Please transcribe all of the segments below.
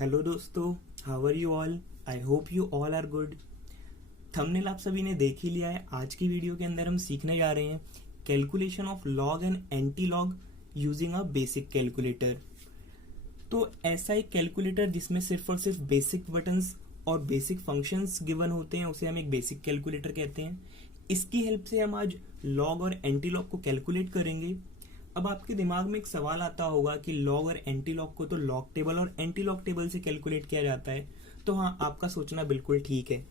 Hello दोस्तों, how are you all. I hope you all are good. Thumbnail आप सभी ने देख ही लिया है। आज की वीडियो के अंदर हम सीखने जा रहे हैं calculation of log and anti log using a basic calculator. तो ऐसा एक कैलकुलेटर जिसमें सिर्फ और सिर्फ बेसिक बटन्स और बेसिक फंक्शंस गिवन होते हैं, उसे हम एक बेसिक कैलकुलेटर कहते हैं। इसकी हेल्प से हम आज लॉग और एंटी लॉग को कैलकुलेट करेंगे। अब आपके दिमाग में एक सवाल आता होगा कि लॉग और एंटी लॉग को तो लॉग टेबल और एंटी लॉग टेबल से कैलकुलेट किया जाता है। तो हाँ, आपका सोचना बिल्कुल ठीक है,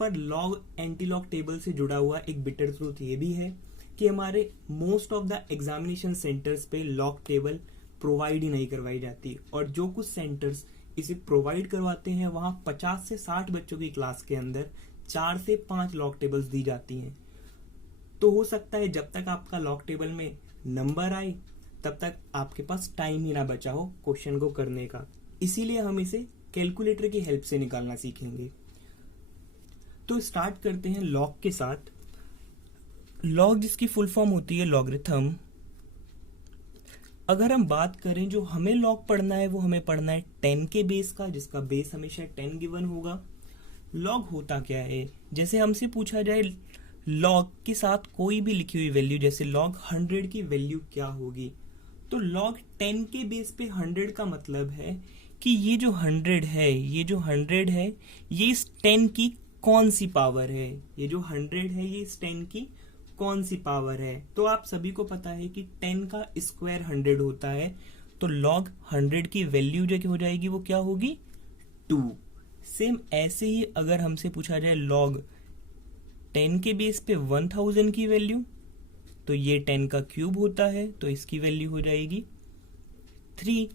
पर लॉग एंटी लॉग टेबल से जुड़ा हुआ एक बिटर ट्रूथ ये भी है कि हमारे most of the examination centres पे लॉग टेबल प्रोवाइड ही नहीं करवाई जाती, और जो कुछ सेंटर्स इसे प्रोवाइड करवाते हैं वहां 50 से 60 बच्चों की क्लास के अंदर 4 से 5 लॉग टेबल्स दी जाती हैं। तो हो सकता है जब तक आपका लॉग टेबल में नंबर आए तब तक आपके पास टाइम ही ना बचा हो क्वेश्चन को करने का। इसीलिए हम इसे कैलकुलेटर की हेल्प से निकालना सीखेंगे। तो स्टार्ट करते हैं लॉग के साथ। लॉग जिसकी फुल फॉर्म होती है लॉगरिथम। अगर हम बात करें जो हमें लॉग पढ़ना है वो हमें पढ़ना है 10 के बेस का, जिसका बेस हमेशा 10 गिवन होगा। लॉग होता क्या है? जैसे हमसे पूछा जाए लॉग के साथ कोई भी लिखी हुई वैल्यू, जैसे लॉग 100 की वैल्यू क्या होगी, तो लॉग 10 के बेस पे 100 का मतलब है कि ये जो 100 है, ये इस 10 की कौन सी पावर है। ये जो 100 है ये इस 10 की कौन सी पावर है। तो आप सभी को पता है कि 10 का स्क्वायर 100 होता है, तो लॉग 100 की वैल्यू जो हो जाएगी वो क्या होगी, 2। सेम ऐसे ही अगर हमसे पूछा जाए लॉग 10 के बेस पे 1000 की वैल्यू, तो ये 10 का क्यूब होता है, तो इसकी वैल्यू हो जाएगी 3।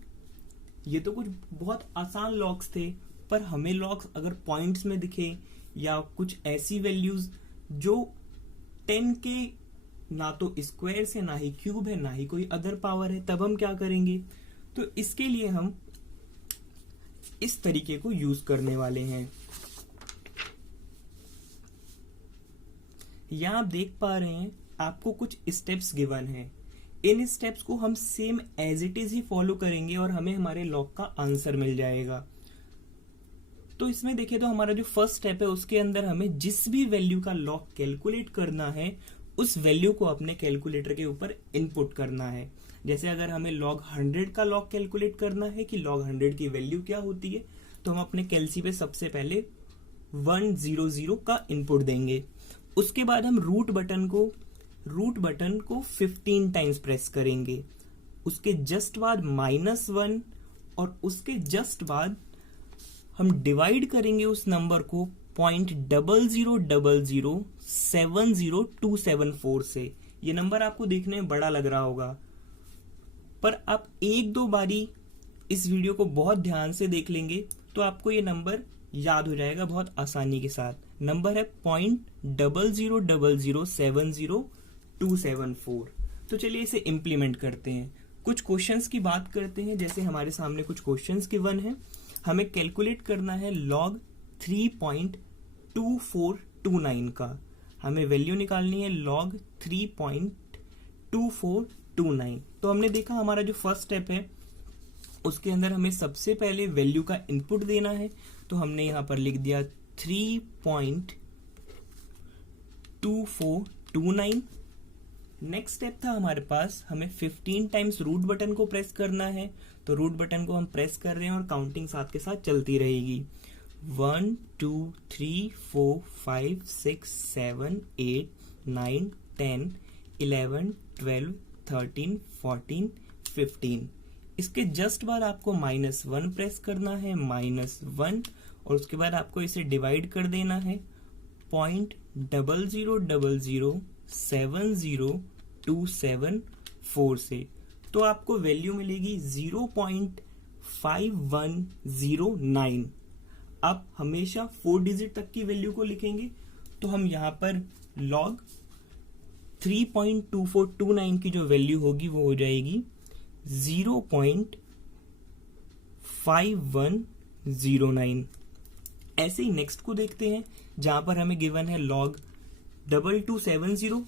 ये तो कुछ बहुत आसान लॉग्स थे, पर हमें लॉग्स अगर पॉइंट्स में दिखे या कुछ ऐसी वैल्यूज जो 10 के ना तो स्क्वायर से, ना ही क्यूब है, ना ही कोई अदर पावर है, तब हम क्या करेंगे। तो इसके लिए हम इस तरीके को यूज करने वाले हैं। यहां आप देख पा रहे हैं आपको कुछ स्टेप्स गिवन है। इन स्टेप्स को हम सेम एज इट इज ही फॉलो करेंगे और हमें हमारे लॉग का आंसर मिल जाएगा। तो इसमें देखिए, तो हमारा जो फर्स्ट स्टेप है उसके अंदर हमें जिस भी वैल्यू का लॉग कैलकुलेट करना है उस वैल्यू को अपने कैलकुलेटर के ऊपर इनपुट करना है। जैसे अगर हमें लॉग 100 का लॉग कैलकुलेट करना है कि लॉग 100 की वैल्यू क्या होती है, तो हम अपने कैलसी पे सबसे पहले 100 का इनपुट देंगे। उसके बाद हम रूट बटन को 15 टाइम्स प्रेस करेंगे। उसके जस्ट बाद -1 और उसके जस्ट बाद हम डिवाइड करेंगे उस नंबर को 0.00070274 से। ये नंबर आपको देखने में बड़ा लग रहा होगा, पर आप एक दो बारी इस वीडियो को बहुत ध्यान से देख लेंगे तो आपको ये नंबर याद हो जाएगा बहुत आसानी के साथ। नंबर है 0.00070274। तो चलिए इसे इम्प्लीमेंट करते हैं। कुछ क्वेश्चंस की बात करते हैं। जैसे हमारे सामने कुछ क्वेश्चंस गिवन है, हमें कैलकुलेट करना है लॉग 3.2429 का। हमें वैल्यू निकालनी है लॉग 3.2429। तो हमने देखा हमारा जो फर्स्ट स्टेप है उसके अंदर हमें सबसे पहले वैल्यू का इनपुट देना है, तो हमने यहां पर लिख दिया 3.2429। नेक्स्ट स्टेप था हमारे पास, हमें 15 टाइम्स रूट बटन को प्रेस करना है। तो रूट बटन को हम प्रेस कर रहे हैं और काउंटिंग साथ के साथ चलती रहेगी। 1 2 3 4 5 6 7 8 9 10 11 12 13 14 15। इसके जस्ट बाद आपको -1 प्रेस करना है, -1, और उसके बाद आपको इसे डिवाइड कर देना है 0.00070274 से। तो आपको वैल्यू मिलेगी 0.5109। आप हमेशा 4 डिजिट तक की वैल्यू को लिखेंगे, तो हम यहां पर लॉग 3.2429 की जो वैल्यू होगी वो हो जाएगी 0.5109। ऐसे ही नेक्स्ट को देखते हैं, जहां पर हमें गिवन है लॉग 2270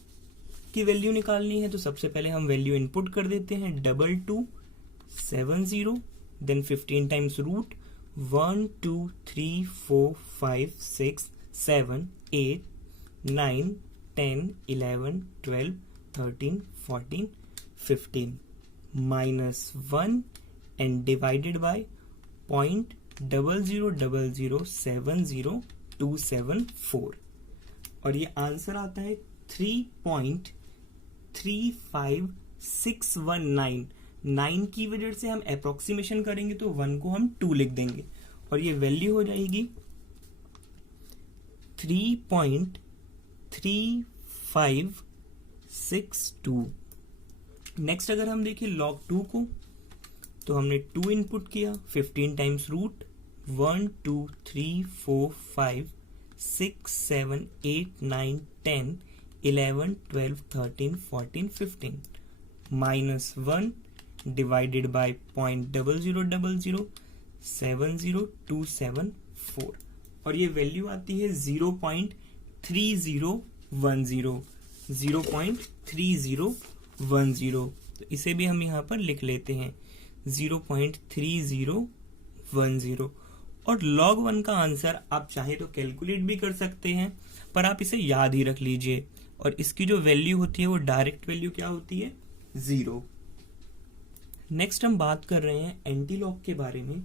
की वैल्यू निकालनी है। तो सबसे पहले हम वैल्यू इनपुट कर देते हैं 2270, then 15 times root, 1 2 3 4 5 6 7 8 9 10 11 12 13 14 15 minus 1 and divided by 0.000070274 और ये आंसर आता है 3.35619। 9 की वजह से हम अप्रोक्सीमेशन करेंगे तो 1 को हम 2 लिख देंगे और ये वैल्यू हो जाएगी 3.3562। नेक्स्ट अगर हम देखें log 2 को, तो हमने 2 इनपुट किया, 15 times root 1 2 3 4 5 6 7 8 9 10 11 12 13 14 15 minus 1 divided by 0.000070274 और ये वैल्यू आती है 0.3010। तो इसे भी हम यहाँ पर लिख लेते हैं 0.3010 और log 1 का आंसर आप चाहे तो कैलकुलेट भी कर सकते हैं, पर आप इसे याद ही रख लीजिए और इसकी जो वैल्यू होती है वो डायरेक्ट वैल्यू क्या होती है, 0। नेक्स्ट हम बात कर रहे हैं एंटी लॉग के बारे में।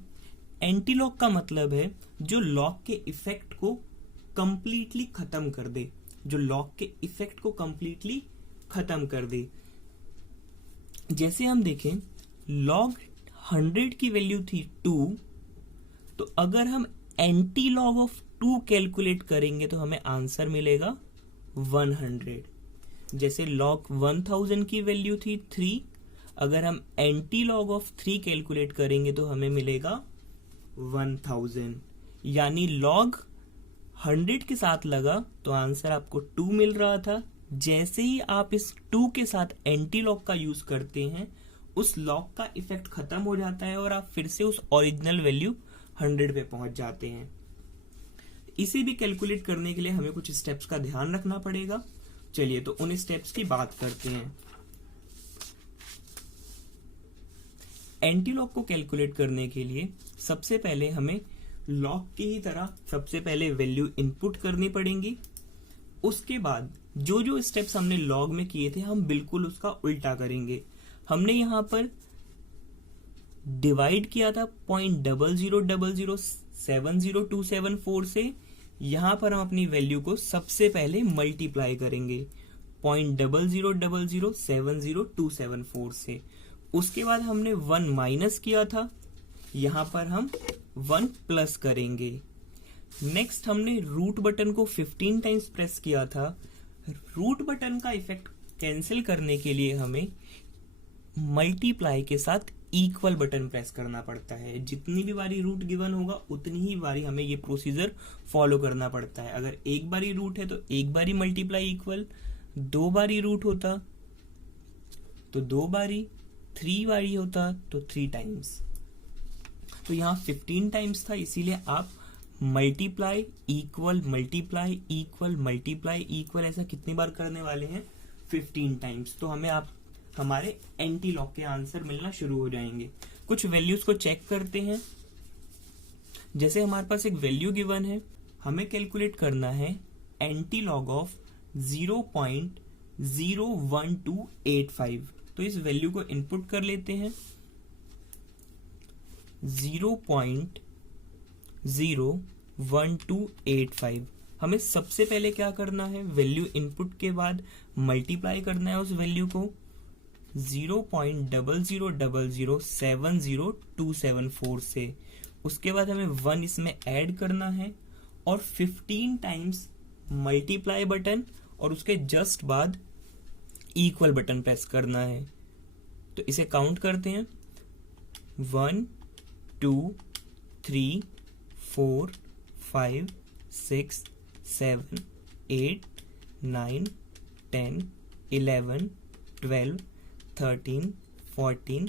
एंटी लॉग का मतलब है जो लॉग के इफेक्ट को कंप्लीटली खत्म कर दे, जो लॉग के इफेक्ट को कंप्लीटली खत्म कर दे। जैसे हम देखें log 100 की वैल्यू थी 2, तो अगर हम एंटी लॉग ऑफ 2 कैलकुलेट करेंगे तो हमें आंसर मिलेगा 100। जैसे log 1000 की वैल्यू थी 3, अगर हम एंटी लॉग ऑफ 3 कैलकुलेट करेंगे तो हमें मिलेगा 1000। यानी log 100 के साथ लगा तो आंसर आपको 2 मिल रहा था। जैसे ही आप इस 2 के साथ एंटी लॉग का यूज करते हैं, उस लॉग का इफेक्ट खत्म हो जाता है और आप फिर से उस ओरिजिनल वैल्यू 100 पे पहुंच जाते हैं। इसे भी कैलकुलेट करने के लिए हमें कुछ स्टेप्स का ध्यान रखना पड़ेगा। चलिए तो उन स्टेप्स की बात करते हैं। एंटी लॉग को कैलकुलेट करने के लिए सबसे पहले हमें लॉग की ही तरह सबसे पहले वैल्यू इनपुट करनी पड़ेगी। उसके बाद जो जो स्टेप्स हमने लॉग में किए थे हम बिल्कुल उसका उल्टा करेंगे। हमने यहां पर डिवाइड किया था 0.000070274 से, यहां पर हम अपनी वैल्यू को सबसे पहले मल्टीप्लाई करेंगे 0.000070274 से। उसके बाद हमने 1 माइनस किया था, यहां पर हम 1 प्लस करेंगे। नेक्स्ट हमने रूट बटन को 15 टाइम्स प्रेस किया था। रूट बटन का इफेक्ट कैंसिल करने के लिए हमें मल्टीप्लाई के साथ इक्वल बटन प्रेस करना पड़ता है। जितनी भी बारी रूट गिवन होगा उतनी ही बारी हमें ये प्रोसीजर फॉलो करना पड़ता है। अगर एक बारी रूट है तो एक बारी मल्टीप्लाई इक्वल, 2 बारी रूट होता तो 2 बारी, 3 बारी होता तो 3 टाइम्स। तो यहाँ 15 टाइम्स था, इसीलिए आप multiply equal multiply equal multiply equal ऐसा कितनी बार करने वाले हैं, 15 टाइम्स। तो हमें आप हमारे एंटी लॉग के आंसर मिलना शुरू हो जाएंगे। कुछ वैल्यूज को चेक करते हैं। जैसे हमारे पास एक वैल्यू गिवन है, हमें कैलकुलेट करना है एंटी लॉग ऑफ 0.01285। तो इस वैल्यू को इनपुट कर लेते हैं 0.01285। हमें सबसे पहले क्या करना है, वैल्यू इनपुट के बाद मल्टीप्लाई करना है उस वैल्यू को 0.000070274 से। उसके बाद हमें 1 इसमें ऐड करना है और 15 टाइम्स मल्टीप्लाई बटन और उसके जस्ट बाद इक्वल बटन प्रेस करना है। तो इसे काउंट करते हैं 1 2 3 4 5 6 7 8 9 10 11 12 13 14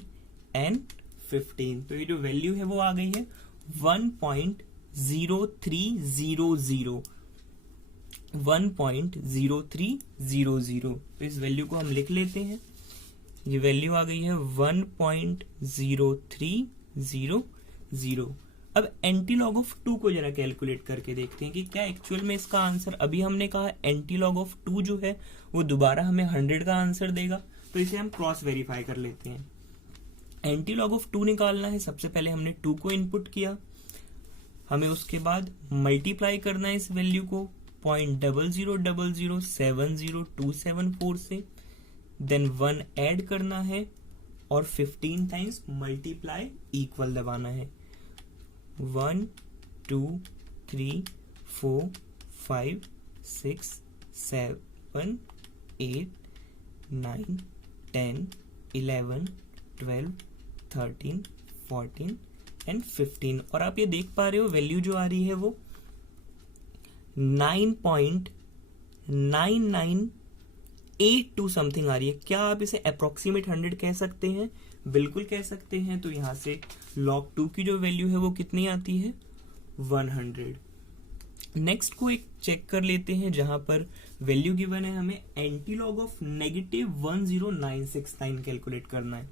एंड 15। तो ये जो वैल्यू है वो आ गई है 1.0300। 1.0300। तो इस वैल्यू को हम लिख लेते हैं। ये वैल्यू आ गई है 1.0300। अब एंटी लॉग ऑफ 2 को जरा कैलकुलेट करके देखते हैं कि क्या एक्चुअल में इसका आंसर, अभी हमने कहा एंटी लॉग ऑफ 2 जो है वो दोबारा हमें 100 का आंसर देगा, तो इसे हम क्रॉस वेरीफाई कर लेते हैं। एंटी लॉग ऑफ 2 निकालना है, सबसे पहले हमने 2 को इनपुट किया, हमें उसके बाद मल्टीप्लाई करना है इस वैल्यू को 0.00070274 से, देन 1 ऐड करना है और 15 टाइम्स मल्टीप्लाई इक्वल दबाना है। 1 2 3 4 5 6 7 8 9 10 11 12 13 14 एंड 15, और आप ये देख पा रहे हो वैल्यू जो आ रही है वो 9.9982 समथिंग आ रही है। क्या आप इसे अप्रोक्सीमेट 100 कह सकते हैं? बिल्कुल कह सकते हैं। तो यहां से log 2 की जो वैल्यू है वो कितनी आती है? 100। नेक्स्ट को एक चेक कर लेते हैं जहां पर वैल्यू गिवन है, हमें एंटी लॉग ऑफ -10969 कैलकुलेट करना है।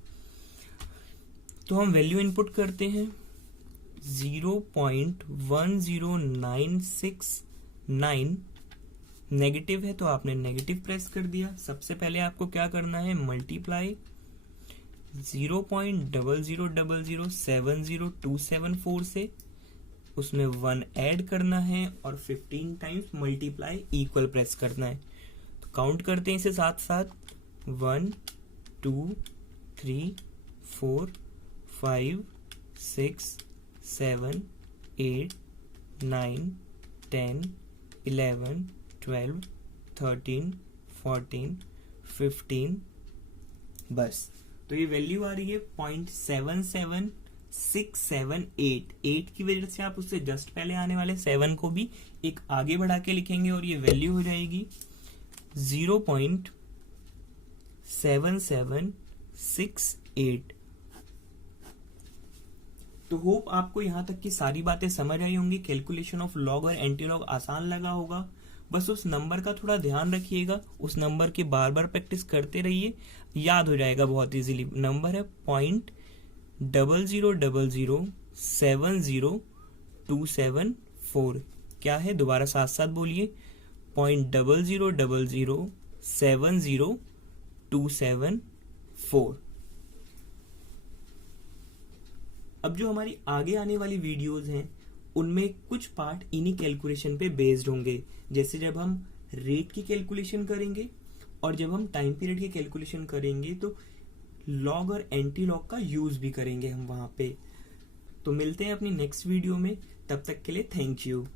तो हम वैल्यू इनपुट करते हैं 0.10969, नेगेटिव है तो आपने नेगेटिव प्रेस कर दिया। सबसे पहले आपको क्या करना है, मल्टीप्लाई 0.000070274 से, उसमें 1 ऐड करना है और 15 टाइम्स मल्टीप्लाई इक्वल प्रेस करना है। तो काउंट करते हैं इसे साथ साथ, 1 2 3 4 5 6 7 8 9 10 11 12 13 14 15, बस। तो ये वैल्यू आ रही है 0.77678। 8 की वजह से आप उससे जस्ट पहले आने वाले 7 को भी एक आगे बढ़ा के लिखेंगे और ये वैल्यू हो जाएगी 0.7768। तो होप आपको यहाँ तक की सारी बातें समझ आई होंगी। कैलकुलेशन ऑफ लॉग और एंटी लॉग आसान लगा होगा, बस उस नंबर का थोड़ा ध्यान रखिएगा, उस नंबर की बार बार प्रैक्टिस करते रहिए, याद हो जाएगा बहुत इजीली। नंबर है 0.000700274। क्या है, दोबारा साथ साथ बोलिए, 0.000700274। अब जो हमारी आगे आने वाली वीडियोस हैं उनमें कुछ पार्ट इन्हीं कैलकुलेशन पे बेस्ड होंगे, जैसे जब हम रेट की कैलकुलेशन करेंगे और जब हम टाइम पीरियड की कैलकुलेशन करेंगे तो लॉग और एंटी लॉग का यूज भी करेंगे हम वहां पे। तो मिलते हैं अपनी नेक्स्ट वीडियो में, तब तक के लिए थैंक यू।